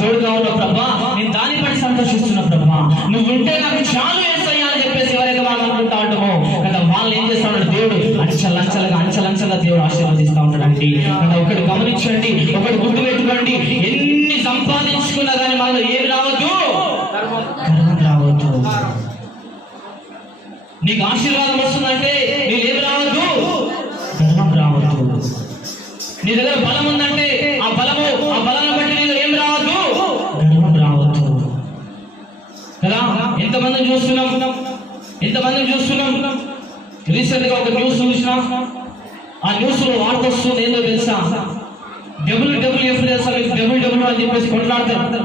తోడుగా ఉన్నావు ప్రభా, నేను దాన్ని బట్టి సంతోషిస్తున్నా ప్రభా, నువ్వు ఉంటే నాకు చాలు యేసయ్యా అని చెప్పేసి ఎవరైతే వాళ్ళు అనుకుంటా ఉంటామో కదా, వాళ్ళు ఏం చేస్తా ఉంటాడు, దేవుడు అంచెలంచెలుగా దేవుడు ఆశీర్వదిస్తూ ఉంటాడండి కదా. ఒకటి గమనించండి, ఒకటి గుర్తు పెట్టుకోండి, ఎన్ని సంపాదించుకున్నా కానీ మనలో ఏమి రావద్దు, గర్వం రావద్దు. నీకు ఆశీర్వాదం వస్తుందంటే నీవేమి రావద్దు, గర్వం రావద్దు. నీ దగ్గర బలం ఉందంటే ఆ బలాన్ని బట్టి నీకు ఏం రావద్దు, గర్వం రావద్దు కదా. ఎంతమందిని చూస్తున్నాం. రీసెంట్ గా ఒక న్యూస్ చూసినా, ఆ న్యూస్ లో వార్త వస్తుంది, ఏందో తెలుసా, WWF తెలుసా, డబ్ల్యూ అని చెప్పేసి కొట్లాడతారు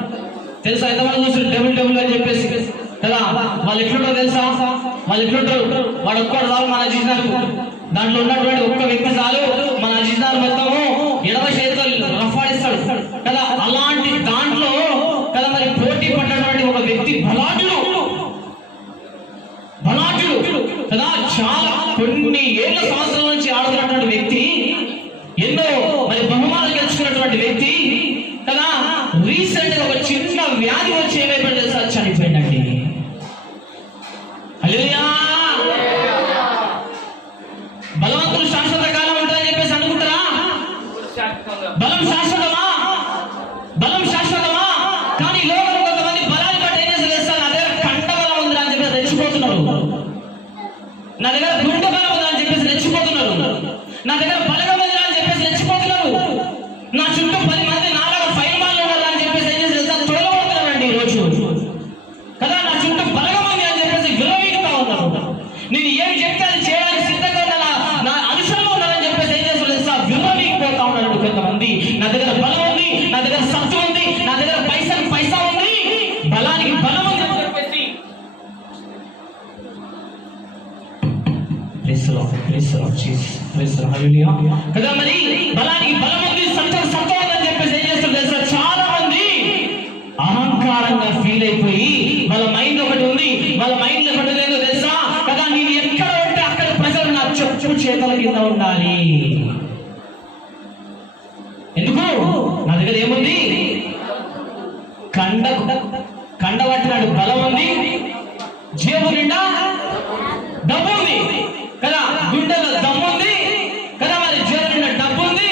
తెలుసా. ఎంతమంది చూస్తారు డబ్ల్యూ అని చెప్పేసి కదా. వాళ్ళు ఎట్లుంటారో తెలుసా, వాడు ఒక్కడు చాలు మన అజీజ్నార్, దాంట్లో ఉన్నటువంటి ఒక్క వ్యక్తి చాలు మన అజీజ్నార్ మొత్తము 80 చేతులు రఫాడిస్తాడు కదా. అలాంటి దాంట్లో కదా మరి పోటీ పడ్డటువంటి ఒక వ్యక్తి బలాఢ్యుడు కదా, చాలా కొన్ని ఏళ్ల సంవత్సరాల నుంచి ఆడుతున్నటువంటి వ్యక్తి, ఎన్నో మరి బహుమానాలు గెలుచుకున్నటువంటి వ్యక్తి కదా, రీసెంట్ గా ఒక చిన్న వ్యాధి వచ్చి ఏమైపోయింది తెలుసా, చనిపోయిందండి. హల్లెలూయా. బలవంతులు శాశ్వత కాలం ఉంటుందని చెప్పేసి అనుకుంటారా? బలం శాశ్వతమా? కానీ లోకంలో కొంతమంది బలాన్ని బట్టి ఏం చేస్తారు, నా దగ్గర కండ బలం ఉంది అని చెప్పేసి రెచ్చిపోతున్నారు, నా దగ్గర గుండె బలం ఉంది అని చెప్పేసి రెచ్చిపోతున్నారు, నా దగ్గర బలగం ఉంది అని చెప్పేసి రెచ్చిపోతున్నారు, నా చుట్టూ 10 మంది నాలుగు ఫైల్ వాళ్ళు ఉండాలని చెప్పేసి ఏం చేస్తారు, తొలగబడుతున్నారండి ఈరోజు కదా. నా చుట్టూ బలగం ఉంది అని చెప్పేసి విరవీగుతా ఉన్నారు. నేను ఏమి చెప్తే అది చేయడానికి సిద్ధంగా ఉండాలా, నా అనుసరంలో ఉండాలని చెప్పేసి ఏం చేస్తారు, విరవీగిపోతా ఉన్నాడు కొంతమంది. నా దగ్గర బలం ఉంది, నా దగ్గర సత్తు ఉంది, నా దగ్గర పైసా ఉంది, బలానికి బలం ఉంది అని చెప్పేసి కదా. మరి బలానికి బలం ఉంది, సత్వం అని చెప్పేసి ఏం చేస్తారు తెలుసా, చాలా మంది అహంకారంగా ఫీల్ అయిపోయి వాళ్ళ మైండ్ ఒకటి ఉంది, వాళ్ళ మైండ్ ఒకటి లేదు తెలుసా కదా. నేను ఎక్కడ ఉంటే అక్కడ ప్రజలు నా చెప్పు చేతుల కింద ఉండాలి. ఎందుకు? నా దగ్గర ఏముంది, కండ పట్టినాడు బలం ఉంది, జేబు నిండా డబ్బు ఉంది కదా, గుండెలో దమ్ము ఉంది కదా, మరి జేబు నిండా డబ్బు ఉంది,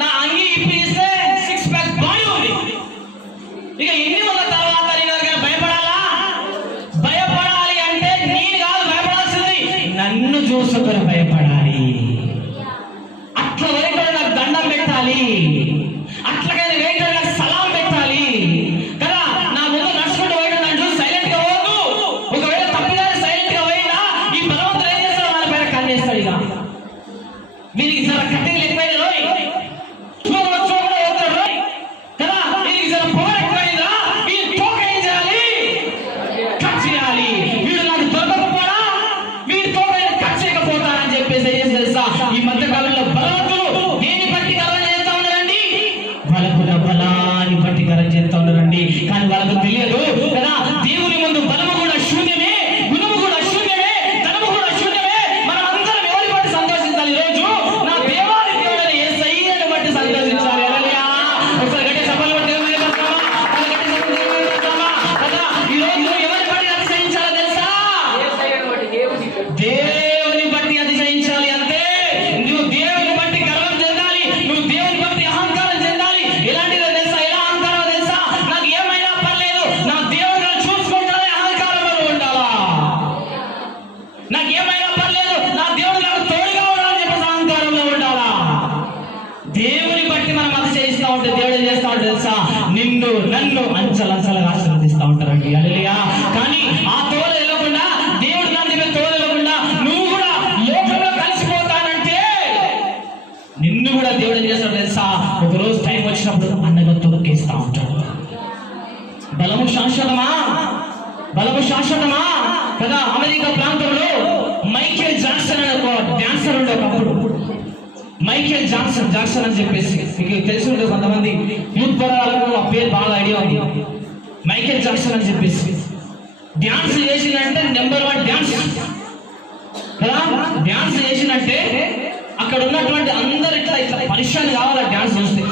నా అంగి ఇప్పిస్తే 6 ప్యాక్ బాడీ ఉంది. ఇక ఇన్ని ఉన్న తర్వాత నేను భయపడాలి అంటే నేను కాదు భయపడాల్సింది, నన్ను చూసుకొని భయపడాలి. అట్లా వరకు నాకు దండం పెట్టాలి, అట్లాగైనా వెయిట్ నాకు సలాం పెట్టాలి కదా. నా ముందు నడుచుకుంటూ పోయినా నన్ను సైలెంట్ గా పోదు. ఒకవేళ తప్పిదాన్ని సైలెంట్ గా పోయినా ఈ బలవంతుడు ఏం చేస్తాడు, మన పైన కన్నేస్తాడు. ఇక వీరికి చాలా కట్టింగ్ ఎక్కువైన రోయ్ కదా, వీరికి చాలా పవర్ ఎక్కువైందా, ఈ తోక ఏం చేయాలి, కట్ చేయాలి. వీడు నాకు దొరకకపోడా, వీడి తోక కట్ చేయకపోతానని చెప్పేసి ఏం తెలుసా, ఈ మధ్య కాలంలో బలవంతులు దేని బట్టి గర్వం చేస్తా ఉన్నారండి, బలాన్ని బట్టి గర్వం చేస్తా ఉన్నారండి. కానీ వాళ్ళకు తెలియదు కదా, దేవుని ముందు బలము కూడా శూన్యమే, గుణము కూడా శూన్యమే, ధనము కూడా శూన్యమే. మనం అందరం ఎవరి బట్టి సంతోషించాలి ఈరోజు, నా దేవాది దేవుడని యేసయ్యను బట్టి సంతోషించాలి. హల్లెలూయా. ఒకసారి గట్టి సభలు బట్టి దేవుని కదా. ఈరోజు ఎవరి బట్టి అతిశయించాలో తెలుసా, దేవుని బట్టి అతిశయించాలి. అంతే. నువ్వు దేవుని బట్టి గర్వం చెందాలి, నువ్వు దేవుని బట్టి అహంకారం చెందాలి. ఎలాంటిదో తెలుసా, ఎలా అహంకారం తెలుసా, నాకు ఏమైనా పర్లేదు, నా దేవుడు చూసుకుంటానే అహంకారంలో ఉండాలా, నాకు ఏమైనా పర్లేదు, నా దేవుడు నాకు తోడుగా ఉండాలని చెప్పేసి అహంకారంలో ఉండాలా. దేవుని బట్టి మనం అతిశయిస్తూ ఉంటే దేవుడు ఏం చేస్తా ఉంటాడు తెలుసా, నిన్ను నన్ను అంచెలంచెలుగా ఆశీర్వదిస్తూ ఉంటారండి. హల్లెలూయా. కానీ ఆ తోలు వెళ్ళకుండా, దేవుడు దాని మీద తోలు వెళ్ళకుండా నువ్వు కూడా లోకంలో కలిసిపోతానంటే నిన్ను కూడా దేవుడు ఏం చేస్తాడు తెలుసా, ఒక రోజు టైం వచ్చినప్పుడు అన్నగా తొక్కేస్తా ఉంటాడు. బలము శాశ్వతమా కదా. అమెరికా ప్రాంతంలో మైకేల్ జాక్సన్ అనే ఒక డాన్సర్ ఉండే ఒకప్పుడు. మైకేల్ జాక్సన్ అని చెప్పేసి మీకు తెలిసి ఉండే, కొంతమంది యూత్ పరాలకు ఆ పేరు బాగా ఐడియా ఉంది. మైకేల్ జాక్సన్ అని చెప్పేసి డాన్స్ చేసినంటే నెంబర్ 1 డాన్స్ కదా. డాన్స్ చేసినట్టే అక్కడ ఉన్నటువంటి అందరు ఇట్లా పరిశ్రమ కావాలి డాన్స్ చూస్తే.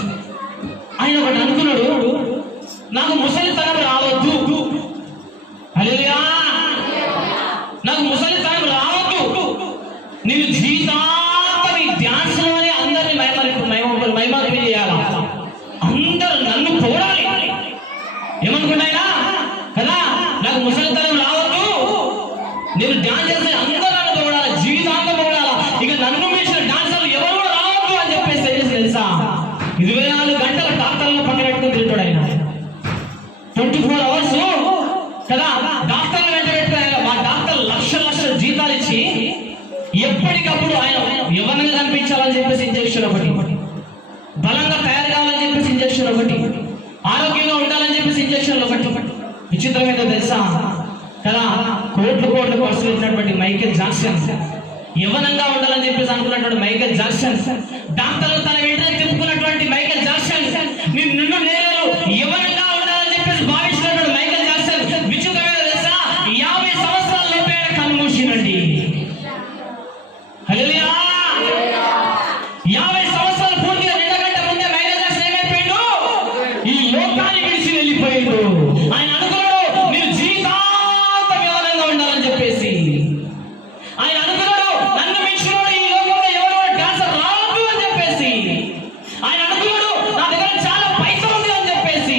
ఆయన ఒకటి అనుకున్నాడు, నా 24 hours కదా డాక్టర్లు వెంట పెట్టుకుని ఆ డాక్టర్ లక్షల జీతాలు ఇచ్చి ఎప్పటికప్పుడు ఆయన యవ్వనంగా కనిపించాలని చెప్పేసి ఇంజక్షన్ ఒకటి, బలంగా తయారు కావాలని చెప్పేసి ఇంజక్షన్ ఒకటి, ఆరోగ్యంగా ఉండాలని చెప్పేసి ఇంజక్షన్ ఒకటి. విచిత్రం ఏంటో తెలుసా కదా, కోట్లు ఖర్చు పెట్టినటువంటి మైకేల్ జాక్సన్, యవ్వనంగా ఉండాలని చెప్పేసి అనుకున్నటువంటి మైకేల్ జాక్సన్, డాక్టర్లు తన వెంటనే తిప్పుకున్నటువంటి మైకేల్ జాక్సన్, నిన్ను నేను యవ్వనంగా ఉండాలని చెప్పేసి భావించినటువంటి మైకేల్ జాక్సన్ విచిత్రం ఏంటో తెలుసా, 50 సంవత్సరాల లోపే కన్ను మూసినండి. హల్లెలూయా. 50 సంవత్సరాలు పూర్తిగా నిండకంటే ముందే మైకేల్ జాక్సన్ ఏమైపోయాడు, ఈ లోకాన్ని విడిచి వెళ్ళిపోయాడు. ఆయన అనుకున్నాడు నేను జీవితాంతం యవ్వనంగా ఉండాలని చెప్పేసి. ఆయన అనుకున్నాడు నన్ను మించినోడు ఈ లోకంలో ఎవరో డాన్సర్ రావద్దు అని చెప్పేసి. ఆయన అనుకున్నాడు నా దగ్గర చాలా పైసలు ఉంది అని చెప్పేసి.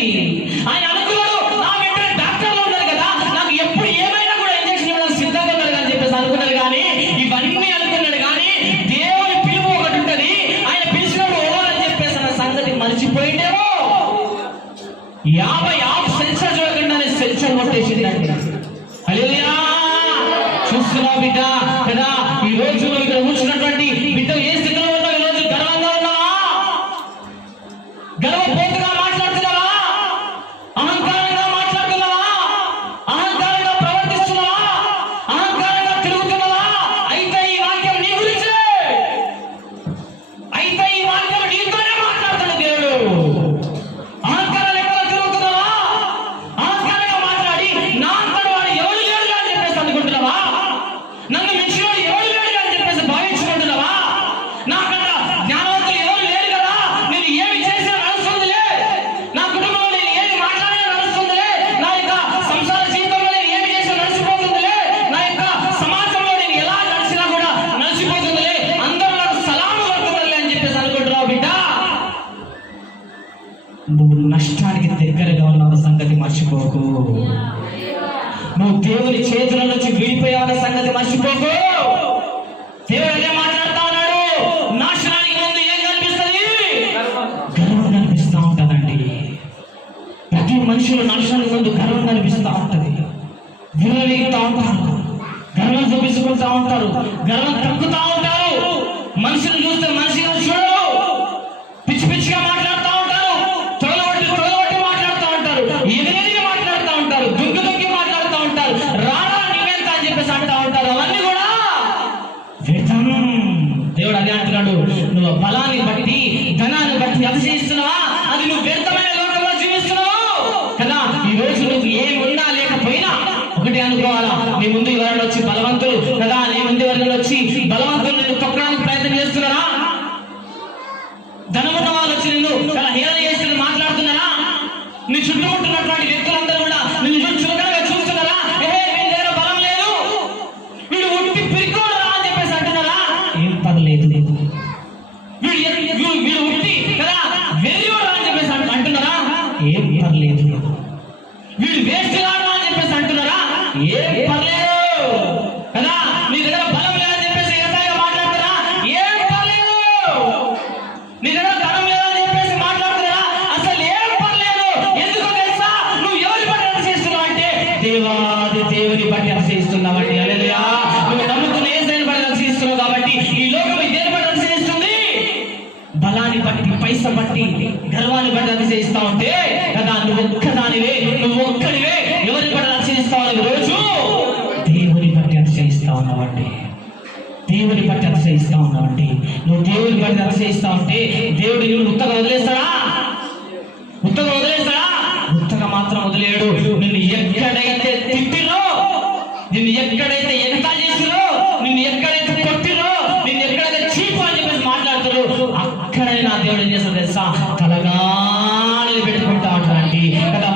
ఆయన అనుకున్నాడు నా వెంటనే డాక్టర్లు ఉన్నారు కదా, నాకు ఎప్పుడు ఏమైనా కూడా ఇంజక్షన్ ఇవ్వడానికి సిద్ధంగా ఉన్నారు అని చెప్పేసి అనుకున్నాడు. కానీ ఇవన్నీ అనుకున్నాడు కానీ దేవుని పిలుపు ఒకటి ఉంటది, ఆయన పిలిచినప్పుడు ఓవాలని చెప్పేసి అన్న సంగతి మర్చిపోయిండేమో. 50 సెన్సర్ చూడకుండానే సెన్సర్ కొట్టేసిందండి. హల్లెలూయా. చూస్తున్నావు బిడ్డ కదా, ఈ రోజు నువ్వు ఇక్కడ కూర్చున్నటువంటి బిడ్డ ఏ స్థితిలో ఉన్నావు? ఈ రోజు గర్వంగా ఉన్నావా? గర్వపోతుగా మాట్లాడుతున్నావా? అహంకారంగా మాట్లాడుతున్నావా? అహంకారంగా ప్రవర్తిస్తున్నావా? అహంకారంగా తిరుగుతున్నావా? అయితే ఈ వాక్యం నీ గురించే, అయితే ఈ వాక్యం నీతోనే మాట్లాడుతున్నాడు దేవుడు. అహంకారం ఎక్కడ తిరుగుతున్నావా? అహంకారంగా మాట్లాడి నా అంతటి వాడు ఎవరు లేడు అని చెప్పేసి అనుకుంటున్నావా? నన్ను మించినోడు ఎవరు లేడు అని చెప్పేసి భావించుకుంటున్నావా? నాకన్నా జ్ఞానవంతులు ఎవరు లేరు కదా, నేను ఏమి చేసినా నడుస్తుందిలే, నా కుటుంబంలో నేను ఏమి మాట్లాడినా నడుస్తుందిలే, నా యొక్క సంసార జీవితంలో నేను ఏమి చేసినా నడిచిపోతుందిలే, నా యొక్క సమాజంలో నేను ఎలా నడిచినా కూడా నడిచిపోతుందిలే, అందరూ నాకు సలాము పడుతుందిలే అని చెప్పేసి అనుకుంటున్నావు బిడ్డ. నువ్వు నష్టానికి దగ్గరగా ఉన్న సంగతి మర్చిపోకు. నువ్వు దేవుని చేతుల నుంచి విడిపోయావన్న సంగతి మర్చిపోకు. దేవుడు అదే మాట్లాడుతా ఉన్నాడు, నాశనానికి ముందు ఏం కనిపిస్తుంది? గర్వం కనిపిస్తూ ఉంటుందండి. ప్రతి మనుషులు నాశనానికి ముందు గర్వం కనిపిస్తూ ఉంటది. విరవీగుతూ ఉంటారు, గర్వం చూపించుకుంటా ఉంటారు, గర్వం తగ్గుతూ ఉంటారు. మనుషులు చూస్తే మనిషిగా చూడరు, పిచ్చి పిచ్చిగా మాట్లాడుతూ ఉంటారు, తొలగొట్టి మాట్లాడుతూ ఉంటారు, ఎదురెదిగి మాట్లాడుతూ ఉంటారు, దుంకి మాట్లాడుతూ ఉంటారు, రారా నీవెంత అని చెప్పేసి అంటూ ఉంటారు. అవన్నీ కూడా వ్యర్థం. దేవుడు అదే అంటున్నాడు, నువ్వు బలాన్ని బట్టి ధనాన్ని బట్టి అతిశయిస్తున్నావా? అది నువ్వు వ్యర్థమైన లోకంలో జీవిస్తున్నావు కదా. ఈ రోజు నువ్వు ఏమి ఉన్నా లేకపోయినా ఒకటి అనుకోవాలా, నీ ముందు ఎవరైనా వచ్చి బలవంతులు కదా, నీ ముందు ఎవరైనా వచ్చి బలవంతులు నిన్ను తొక్కడానికి ప్రయత్నం చేస్తున్నారా? ధనమున్న వాళ్ళు వచ్చి నిన్ను హేళన చేసి మాట్లాడుతున్నారా? నీ చుట్టుముట్టున్నటువంటి వ్యక్తులందరూ కూడా నిన్ను చులకనగా చూస్తున్నారా? వీడి దగ్గర బలం లేదు, వీడు ఉట్టి పిరికోడరా అని చెప్పేసి అంటున్నారా? ఏం పర్లేదు, వీడు ఉట్టి కదా వెర్రివాడా అని చెప్పేసి అంటున్నారా? ఏం పర్లేదు. వీడు వేస్ట్ కాడా అని చెప్పేసి అంటున్నారా? ఏం పర్లేదు కదా. నీ దగ్గర బలం లేదని చెప్పేసి ఎగతాళిగా మాట్లాడుతున్నారా? ఏం పర్లేదు. నీ దగ్గర ధనం లేదని చెప్పేసి మాట్లాడుతున్నారా? అసలు ఏం పర్లేదు. ఎందుకో తెలుసా? నువ్వు ఎవరి బట్టి అతిశయిస్తున్నావు అంటే దేవాది దేవుని బట్టి అతిశయిస్తున్నావండి. హల్లెలూయా. నువ్వు నమ్ముకున్న యేసయ్యని బట్టి అతిశయిస్తున్నావు కాబట్టి ఈ లోకం దేని బట్టి అతిశయిస్తుంది? బలాన్ని బట్టి, పైస బట్టి, గర్వాన్ని బట్టి అతిశయిస్తా ఉంటే కదా నువ్వు ఒక్కదానివే, నువ్వు ఒక్కడివే ఎవరి బట్టి అతిశయిస్తావు? రోజు దేవుని బట్టి అతిశయిస్తా ఉన్నావండి. దేవుని బట్టి అతిశయిస్తా ఉన్నావండి. నువ్వు దేవుని బట్టి అతిశయిస్తా ఉంటే దేవుడు నిన్ను ఉత్తగా వదిలేస్తాడా? ఉత్తగా వదిలేస్తాడా? ఉత్తగా మాత్రం వదిలేడు. నిన్ను ఎక్కడైతే తిట్టినో, నిన్ను ఎక్కడైతే ఎగతాళి చేసినో, నిన్ను ఎక్కడైతే కొట్టినో, నిన్ను ఎక్కడైతే చీపు అని చెప్పేసి మాట్లాడుతారో అక్కడైనా దేవుడు ఏం చేస్తాడు తెలుసా? తలగా పెట్టుకుంటా ఉంటాడండి కదా.